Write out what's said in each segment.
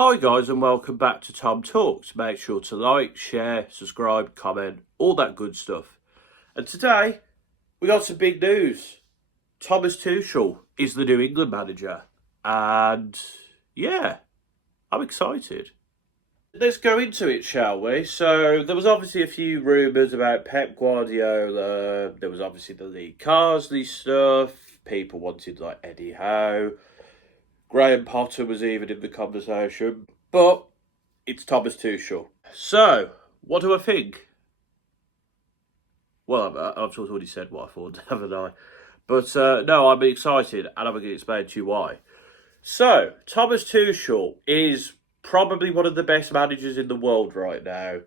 Hi guys and welcome back to TomTalks. Make sure to like, share, subscribe, comment, all that good stuff. And today, we got some big news. Thomas Tuchel is the new England manager. And yeah, I'm excited. Let's go into it, shall we? So, there was obviously a few rumours about Pep Guardiola. There was obviously the Lee Carsley stuff. People wanted like Eddie Howe. Graham Potter was even in the conversation, but it's Thomas Tuchel. So, what do I think? Well, I've sort of already said what I thought, haven't I? But no, I'm excited, and I'm going to explain to you why. So, Thomas Tuchel is probably one of the best managers in the world right now.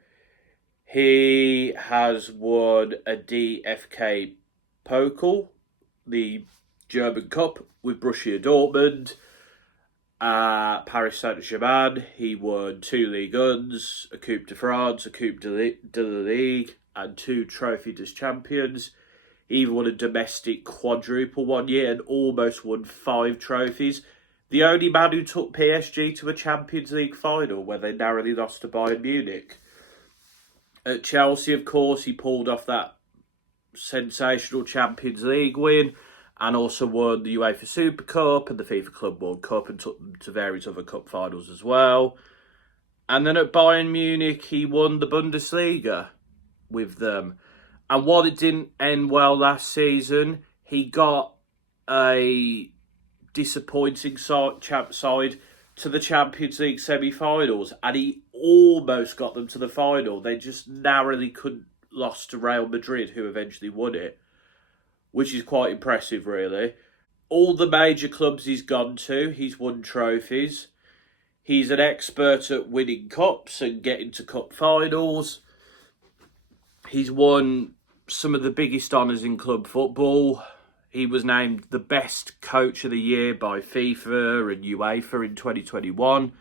He has won a DFK Pokal, the German Cup, with Borussia Dortmund. Paris Saint-Germain, he won 2 Ligue 1s, a Coupe de France, a Coupe de la Ligue, and 2 Trophy des Champions. He even won a domestic quadruple one year and almost won 5 trophies. The only man who took PSG to a Champions League final where they narrowly lost to Bayern Munich. At Chelsea, of course, he pulled off that sensational Champions League win, and also won the UEFA Super Cup and the FIFA Club World Cup, and took them to various other cup finals as well. And then at Bayern Munich, he won the Bundesliga with them. And while it didn't end well last season, he got a disappointing side to the Champions League semi-finals, and he almost got them to the final. They just narrowly couldn't lost to Real Madrid, who eventually won it, which is quite impressive, really. All the major clubs he's gone to, he's won trophies. He's an expert at winning cups and getting to cup finals. He's won some of the biggest honours in club football. He was named the best coach of the year by FIFA and UEFA in 2021.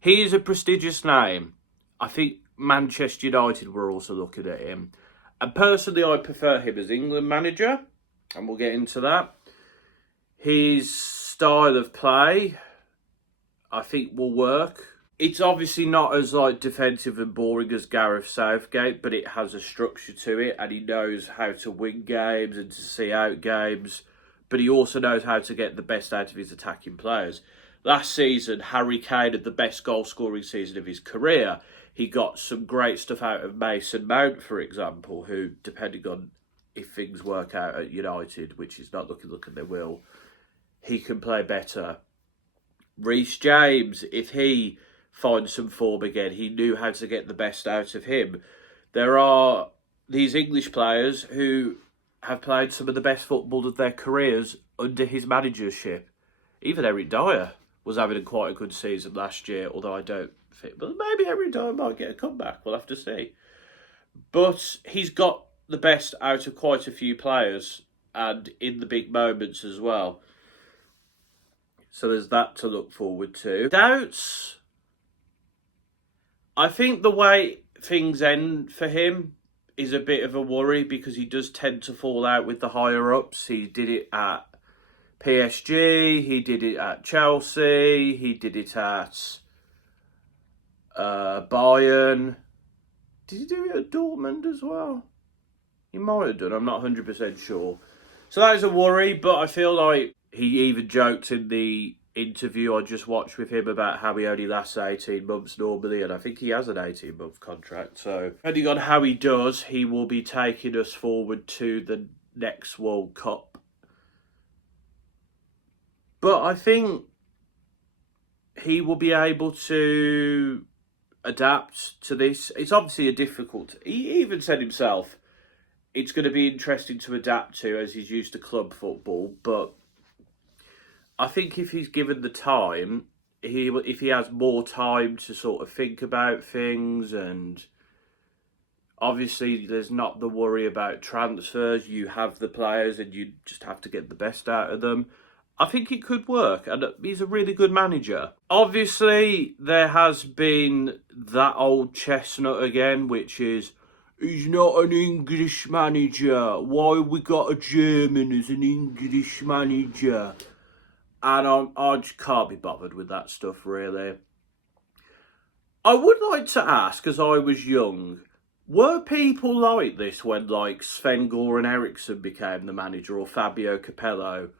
He is a prestigious name. I think Manchester United were also looking at him. And personally, I prefer him as England manager, and we'll get into that. His style of play, I think, will work. It's obviously not as defensive and boring as Gareth Southgate, but it has a structure to it, and he knows how to win games and to see out games, but he also knows how to get the best out of his attacking players. Last season, Harry Kane had the best goal-scoring season of his career. He got some great stuff out of Mason Mount, for example, who, depending on if things work out at United, which is not looking they will, he can play better. Reece James, if he finds some form again, he knew how to get the best out of him. There are these English players who have played some of the best football of their careers under his managership. Even Eric Dyer was having quite a good season last year, although I don't think, but maybe Eric Dyer might get a comeback. We'll have to see. But he's got the best out of quite a few players, and in the big moments as well. So there's that to look forward to. Doubts? I think the way things end for him is a bit of a worry, because he does tend to fall out with the higher-ups. He did it at PSG, he did it at Chelsea, he did it at Bayern. Did he do it at Dortmund as well? He might have done, I'm not 100% sure. So that is a worry, but I feel like he even joked in the interview I just watched with him about how he only lasts 18 months normally, and I think he has an 18-month contract. So depending on how he does, he will be taking us forward to the next World Cup. But I think he will be able to adapt to this. It's obviously a difficult... He even said himself, it's going to be interesting to adapt to as he's used to club football. But I think if he's given the time, if he has more time to sort of think about things, and obviously there's not the worry about transfers. You have the players and you just have to get the best out of them. I think it could work, and he's a really good manager. Obviously, there has been that old chestnut again, which is, he's not an English manager. Why we got a German as an English manager? And I just can't be bothered with that stuff, really. I would like to ask, as I was young, were people like this when, like, Sven-Goran Eriksson became the manager, or Fabio Capello?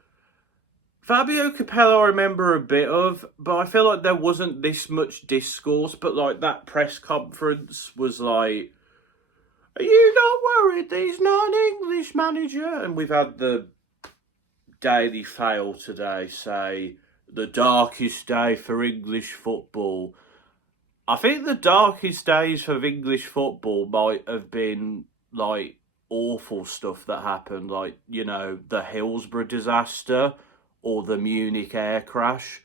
Fabio Capello I remember a bit of, but I feel like there wasn't this much discourse, but, like, that press conference was like, are you not worried that he's not an English manager? And we've had the Daily Fail today say, the darkest day for English football. I think the darkest days of English football might have been, like, awful stuff that happened, like, you know, the Hillsborough disaster, or the Munich air crash,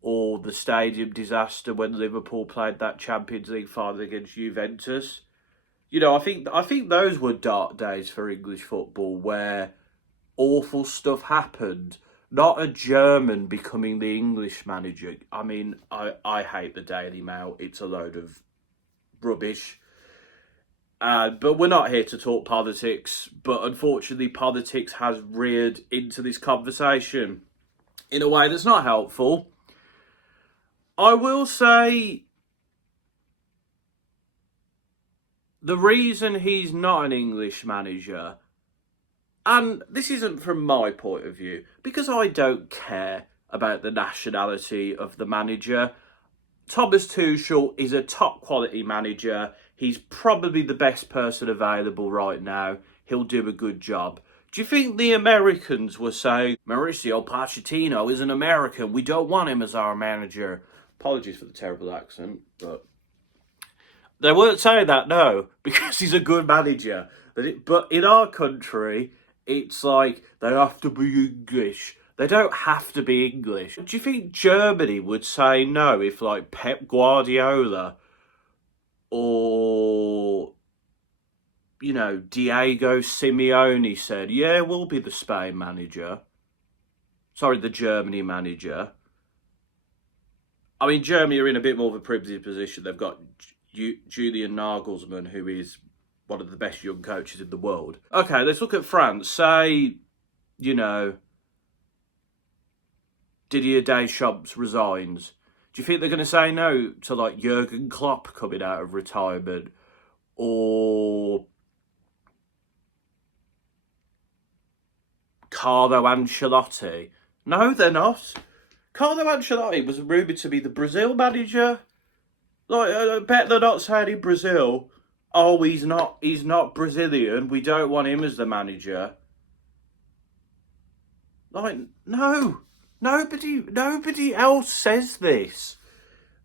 or the stadium disaster when Liverpool played that Champions League final against Juventus. You know, I think those were dark days for English football, where awful stuff happened. Not a German becoming the English manager. I mean, I hate the Daily Mail. It's a load of rubbish. But we're not here to talk politics. But unfortunately, politics has reared into this conversation in a way that's not helpful. I will say, the reason he's not an English manager, and this isn't from my point of view, because I don't care about the nationality of the manager. Thomas Tuchel is a top quality manager. He's probably the best person available right now. He'll do a good job. Do you think the Americans were saying, Mauricio Pochettino is an American, we don't want him as our manager? Apologies for the terrible accent, but they weren't saying that, no, because he's a good manager. But in our country, it's like, they have to be English. They don't have to be English. Do you think Germany would say no if, like, Pep Guardiola or, you know, Diego Simeone said, yeah, we'll be the Spain manager. Sorry, the Germany manager. I mean, Germany are in a bit more of a privileged position. They've got Julian Nagelsmann, who is one of the best young coaches in the world. Okay, let's look at France. Say, you know, Didier Deschamps resigns. Do you think they're going to say no to, like, Jurgen Klopp coming out of retirement? Or Carlo Ancelotti? No, they're not. Carlo Ancelotti was rumoured to be the Brazil manager. Like, I bet they're not saying in Brazil, oh, he's not Brazilian, we don't want him as the manager. Like, no. Nobody else says this.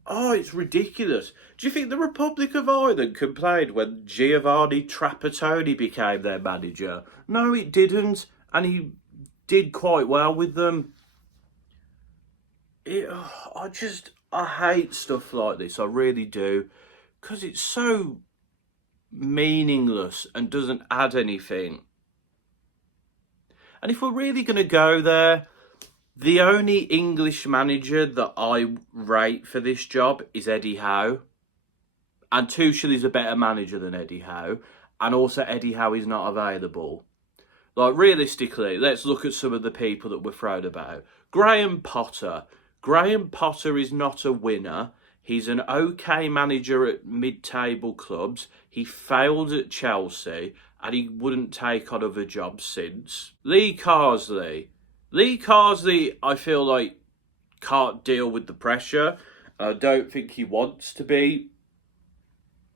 Oh, it's ridiculous. Do you think the Republic of Ireland complained when Giovanni Trapattoni became their manager? No, it didn't. And he did quite well with them. I hate stuff like this. I really do. Because it's so meaningless and doesn't add anything. And if we're really going to go there, the only English manager that I rate for this job is Eddie Howe. And Tuchel is a better manager than Eddie Howe. And also Eddie Howe is not available. Like, realistically, let's look at some of the people that were thrown about. Graham Potter. Graham Potter is not a winner. He's an okay manager at mid-table clubs. He failed at Chelsea, and he wouldn't take on other jobs since. Lee Carsley, I feel like, can't deal with the pressure. I don't think he wants to be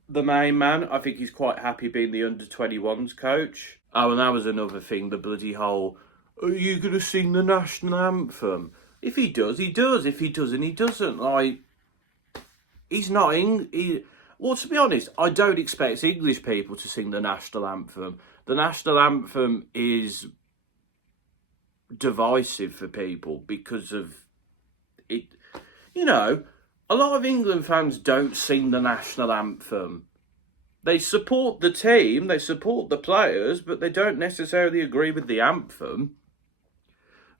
the main man. I think he's quite happy being the under-21s coach. Oh, and that was another thing, the bloody whole, are you going to sing the national anthem? If he does, he does. If he doesn't, he doesn't. Like, he's not well, to be honest, I don't expect English people to sing the national anthem. The national anthem is divisive for people because of it. You know, a lot of England fans don't sing the national anthem. They support the team, they support the players, but they don't necessarily agree with the anthem.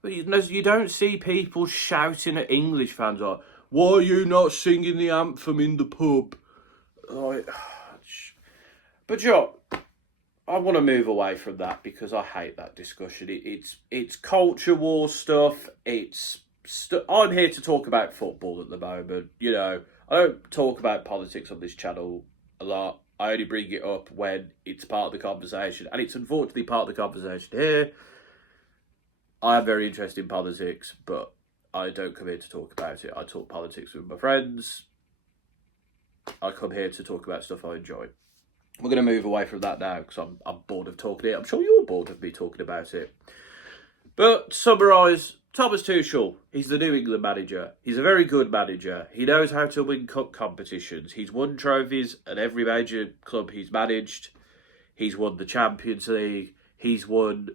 But you don't see people shouting at English fans like, why are you not singing the anthem in the pub? Like, but Joe, I want to move away from that because I hate that discussion. It's culture war stuff. I'm here to talk about football at the moment. You know, I don't talk about politics on this channel a lot. I only bring it up when it's part of the conversation, and it's unfortunately part of the conversation here. I am very interested in politics, but I don't come here to talk about it. I talk politics with my friends. I come here to talk about stuff I enjoy. We're going to move away from that now because I'm bored of talking it. I'm sure you're bored of me talking about it. But to summarise, Thomas Tuchel, he's the New England manager. He's a very good manager. He knows how to win cup competitions. He's won trophies at every major club he's managed. He's won the Champions League. He's won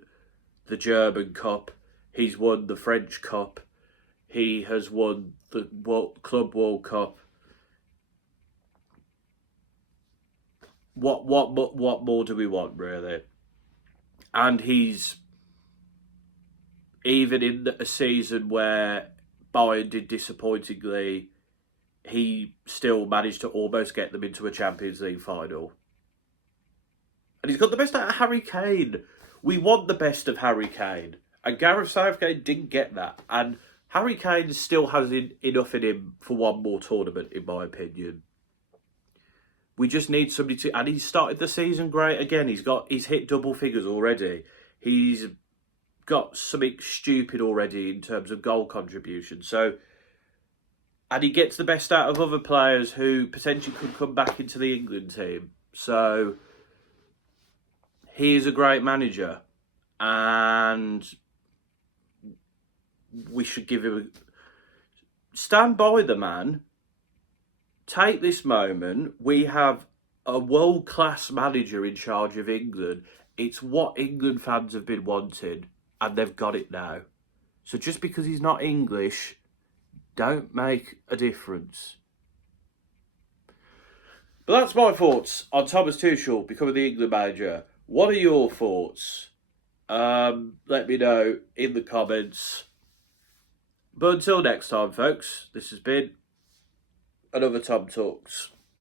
the German Cup. He's won the French Cup. He has won the Club World Cup. What more do we want, really? And he's, even in a season where Bayern did disappointingly, he still managed to almost get them into a Champions League final. And he's got the best out of Harry Kane. We want the best of Harry Kane. And Gareth Southgate didn't get that. And Harry Kane still has enough in him for one more tournament, in my opinion. We just need somebody to... And he's started the season great again. He's hit double figures already. He's got something stupid already in terms of goal contribution. So... And he gets the best out of other players who potentially could come back into the England team. So... He is a great manager. And... we should give him stand by the man. Take this moment. We have a world-class manager in charge of England. It's what England fans have been wanting, and they've got it now. So just because he's not English, don't make a difference. But that's my thoughts on Thomas Tuchel becoming the England manager. What are your thoughts? Let me know in the comments. But until next time, folks, this has been another Tom Talks.